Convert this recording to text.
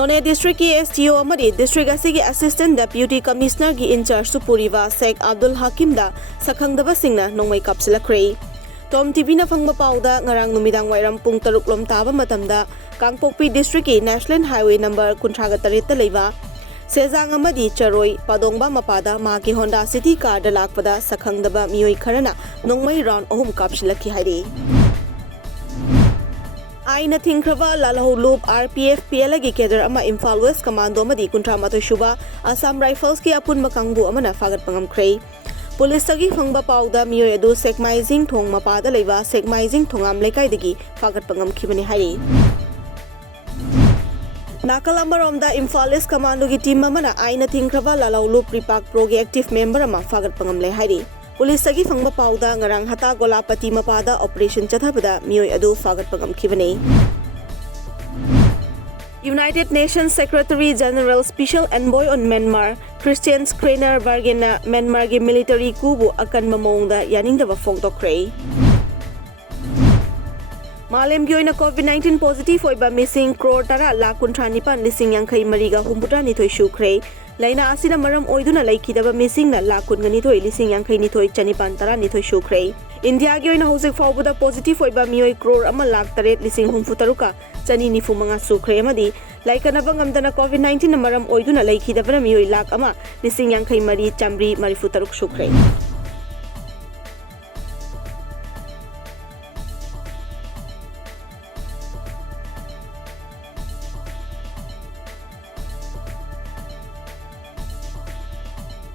NONEY District की STO अमरी District असगी Assistant Deputy Commissioner की in charge सुपुरीवा Sheikh Abdul हकीम दा सखंगदबा सिंगना नोंगमई कापसिलखरे TOMTV ना फंगबा पाउदा ngarang numidang wairam pung 6 lom taba matamda KANGPOKPI District की National Highway number 38 ta leiba Sejang amadi charoi padongba mapada maki Honda City car da lakpada sakhangdaba miyoi kharana nongmai round ohum kapsilaki hairi aina thingkraba lalahou loop RPF PL gi CADRE ama Imphal West Commando madi kuntramatoi shuba Assam Rifles ki apun makangbu amana fagat pangamkrei Police tagi phangba pauda miyoi adu sekmaizing thong mapada leiba sekmaizing thongam lekai dagi fagat pangam khibani hairi Nakalambaromda Imphal West Commando ki team amana aina thingkraba lalawlu PREPAK pro gi active member ama fagat pangam le hairi Police tagi phangba pauda ngarang hata golapati mapada operation chathabada miyoi adu fagat pangam khibani United Nations Secretary General Special Envoy on Myanmar Christian Schreiner Bargena Myanmar gi military coup bu akan mamongda yaningdaba phongtokhrei Malem gi oina COVID-19 positive oiba missing crore tara lakh 39 lising yankhai mariga humbuta nithoi shukrei laina asina maram oiduna laikidaba missing na lakh 19 lising yankhai nithoi chanipan tara nithoi shukrei India gi oina hojik fawbuda positive oiba mioi crore ama lakh 3 lising humfutaruka chani nifu manga sukrei amadi laikanaba ngamdana COVID-19 na maram oiduna laikidaba mioi lakh ama lising yankhai mari chamri marifutaruk shukrei